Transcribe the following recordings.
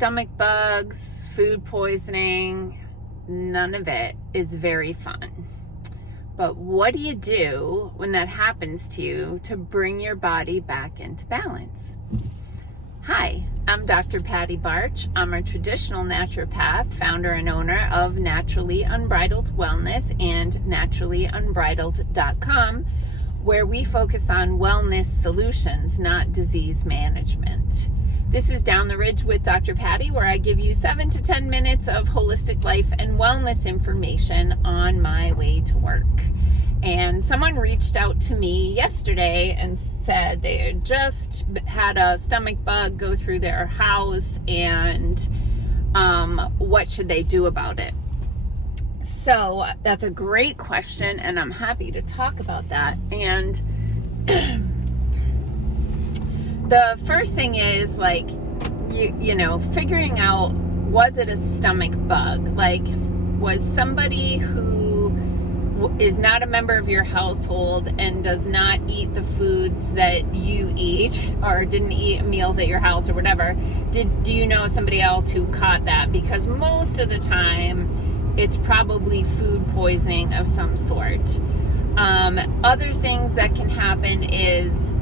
stomach bugs, food poisoning, none of it is very fun. But what do you do when that happens to you to bring your body back into balance? Hi, I'm Dr. Patty Barch. I'm a traditional naturopath, founder and owner of Naturally Unbridled Wellness and naturallyunbridled.com, where we focus on wellness solutions, not disease management. This is Down the Ridge with Dr. Patty, where I give you 7 to 10 minutes of holistic life and wellness information on my way to work. And someone reached out to me yesterday and said they had just had a stomach bug go through their house and what should they do about it? So that's a great question, and I'm happy to talk about that. And the first thing is, like, you know, figuring out, was it a stomach bug? Like, was somebody who is not a member of your household and does not eat the foods that you eat, or didn't eat meals at your house or whatever, do you know somebody else who caught that? Because most of the time it's probably food poisoning of some sort. Other things that can happen is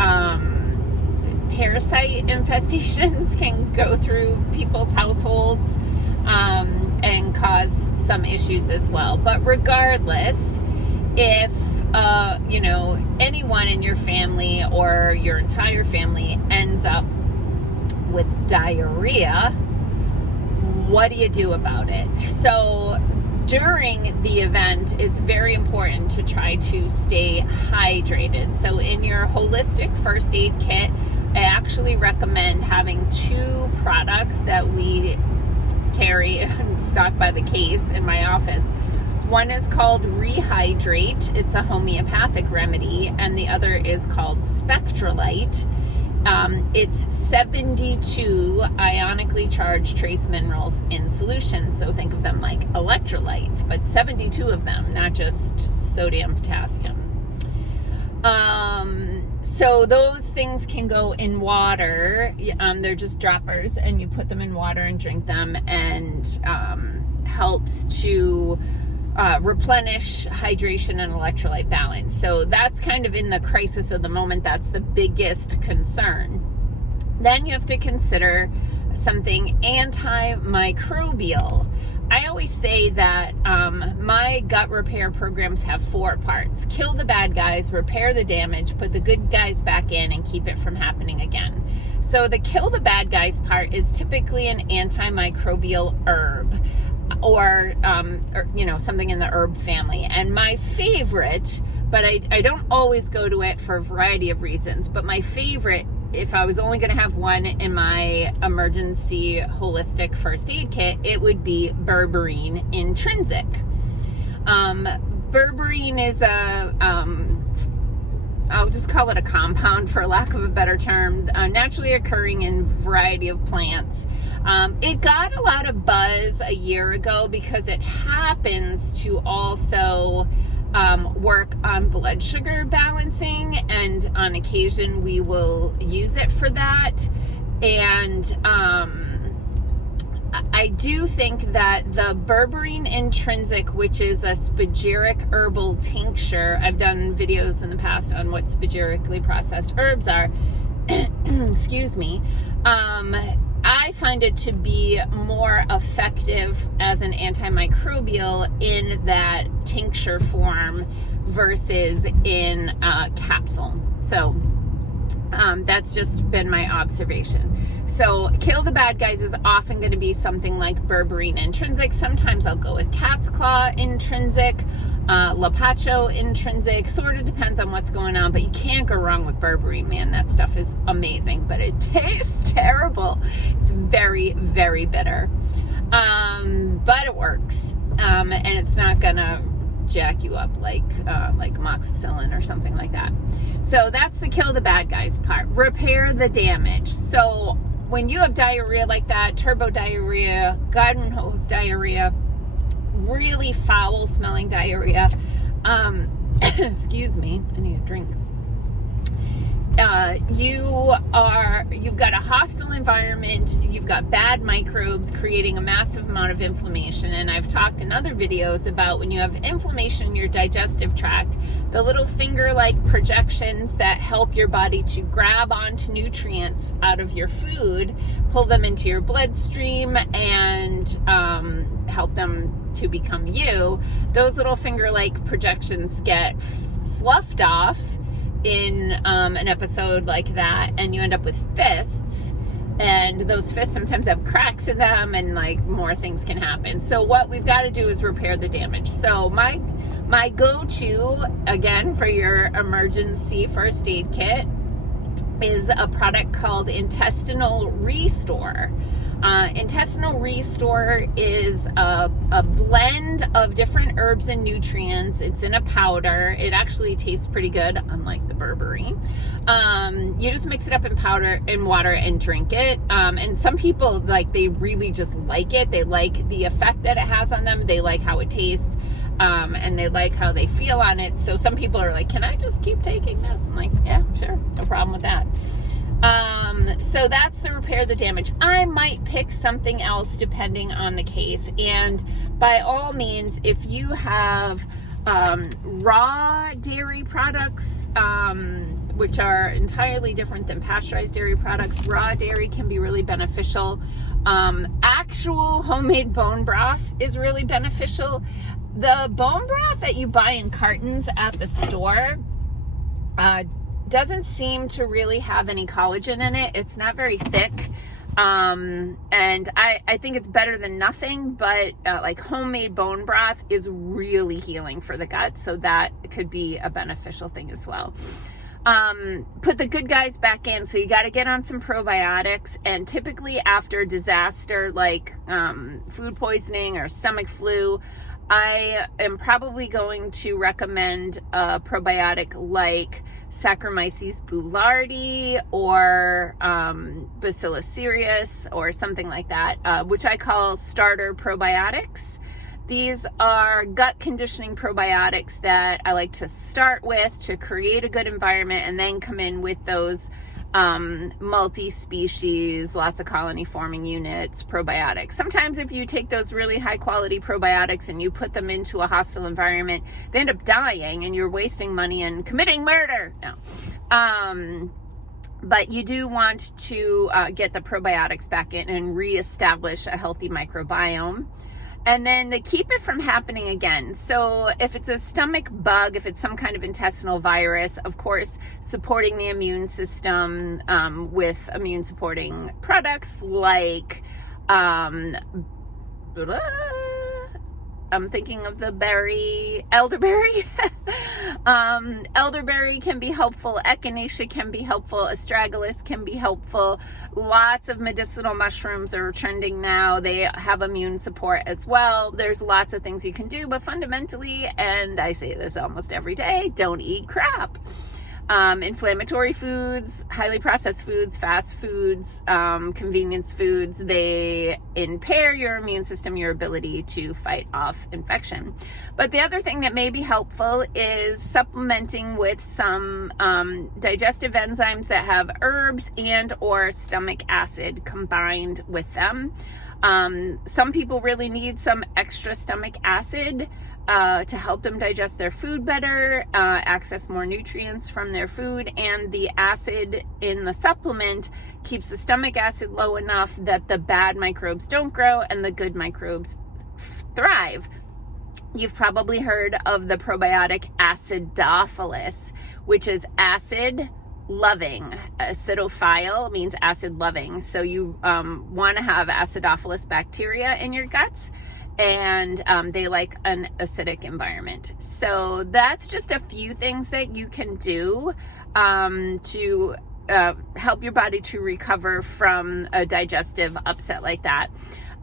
parasite infestations can go through people's households and cause some issues as well. But regardless, if you know, anyone in your family or your entire family ends up with diarrhea, what do you do about it? So during the event, it's very important to try to stay hydrated. So in your holistic first aid kit, I actually recommend having 2 products that we carry and stock by the case in my office. One is called Rehydrate. It's a homeopathic remedy, and the other is called Spectralite. It's 72 ionically charged trace minerals in solution. So think of them like electrolytes, but 72 of them, not just sodium, potassium. So those things can go in water. They're just droppers, and you put them in water and drink them, and helps to replenish hydration and electrolyte balance. So that's kind of in the crisis of the moment. That's the biggest concern. Then you have to consider something antimicrobial. I always say that my gut repair programs have 4 parts. Kill the bad guys, repair the damage, put the good guys back in, and keep it from happening again. So the kill the bad guys part is typically an antimicrobial herb, or you know, something in the herb family. And my favorite, but I don't always go to it for a variety of reasons, but my favorite, if I was only going to have one in my emergency holistic first aid kit, it would be berberine intrinsic. Berberine is I'll just call it a compound for lack of a better term, naturally occurring in a variety of plants. It got a lot of buzz a year ago because it happens to also work on blood sugar balancing, and on occasion we will use it for that. And I do think that the berberine intrinsic, which is a spagyric herbal tincture, I've done videos in the past on what spagyrically processed herbs are, excuse me, I find it to be more effective as an antimicrobial in that tincture form versus in a capsule. So that's just been my observation. So kill the bad guys is often going to be something like berberine intrinsic. Sometimes I'll go with cat's claw intrinsic, lapacho intrinsic. Sort of depends on what's going on, but you can't go wrong with berberine, man. That stuff is amazing, but it tastes terrible. It's very, very bitter, but it works, and it's not gonna jack you up like amoxicillin or something like that. So that's the kill the bad guys part. Repair the damage. So when you have diarrhea like that, turbo diarrhea, garden hose diarrhea, really foul smelling diarrhea, excuse me, I need a drink. you've got a hostile environment, you've got bad microbes creating a massive amount of inflammation. And I've talked in other videos about when you have inflammation in your digestive tract, the little finger-like projections that help your body to grab onto nutrients out of your food, pull them into your bloodstream, and help them to become you. Those little finger-like projections get sloughed off in an episode like that, and you end up with fists, and those fists sometimes have cracks in them, and like more things can happen. So what we've got to do is repair the damage. So my go-to, again, for your emergency first aid kit is a product called Intestinal Restore. Intestinal Restore is a blend of different herbs and nutrients. It's in a powder. It actually tastes pretty good, unlike the berberine. You just mix it up in powder and water and drink it. And some people, like, they really just like it. They like the effect that it has on them. They like how it tastes. And they like how they feel on it. So some people are like, can I just keep taking this? I'm like, yeah, sure. No problem with that. So that's the repair the damage. I might pick something else depending on the case. And by all means, if you have raw dairy products, which are entirely different than pasteurized dairy products, raw dairy can be really beneficial. Actual homemade bone broth is really beneficial. The bone broth that you buy in cartons at the store doesn't seem to really have any collagen in it. It's not very thick. And I think it's better than nothing, but like homemade bone broth is really healing for the gut. So that could be a beneficial thing as well. Put the good guys back in. So you got to get on some probiotics, and typically after disaster, like food poisoning or stomach flu, I am probably going to recommend a probiotic like Saccharomyces boulardii or Bacillus cereus or something like that, which I call starter probiotics. These are gut conditioning probiotics that I like to start with to create a good environment, and then come in with those multi-species, lots of colony forming units probiotics. Sometimes if you take those really high quality probiotics and you put them into a hostile environment, they end up dying and you're wasting money and committing murder. No. But you do want to get the probiotics back in and reestablish a healthy microbiome. And then to keep it from happening again. So if it's a stomach bug, if it's some kind of intestinal virus, of course, supporting the immune system with immune supporting products like, I'm thinking of the berry, elderberry. Elderberry can be helpful. Echinacea can be helpful. Astragalus can be helpful. Lots of medicinal mushrooms are trending now. They have immune support as well. There's lots of things you can do, but fundamentally, and I say this almost every day, don't eat crap. Inflammatory foods, highly processed foods, fast foods, convenience foods, they impair your immune system, your ability to fight off infection. But the other thing that may be helpful is supplementing with some digestive enzymes that have herbs and or stomach acid combined with them. Some people really need some extra stomach acid to help them digest their food better, access more nutrients from their food, and the acid in the supplement keeps the stomach acid low enough that the bad microbes don't grow and the good microbes thrive. You've probably heard of the probiotic acidophilus, which is acid loving. Acidophile means acid loving. So you want to have acidophilus bacteria in your guts, and they like an acidic environment. So that's just a few things that you can do to help your body to recover from a digestive upset like that.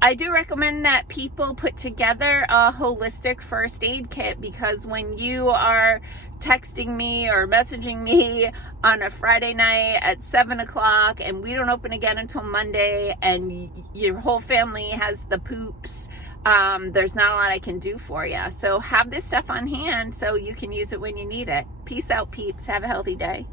I do recommend that people put together a holistic first aid kit, because when you are texting me or messaging me on a Friday night at 7 o'clock and we don't open again until Monday, and your whole family has the poops, there's not a lot I can do for you. So have this stuff on hand so you can use it when you need it. Peace out, peeps. Have a healthy day.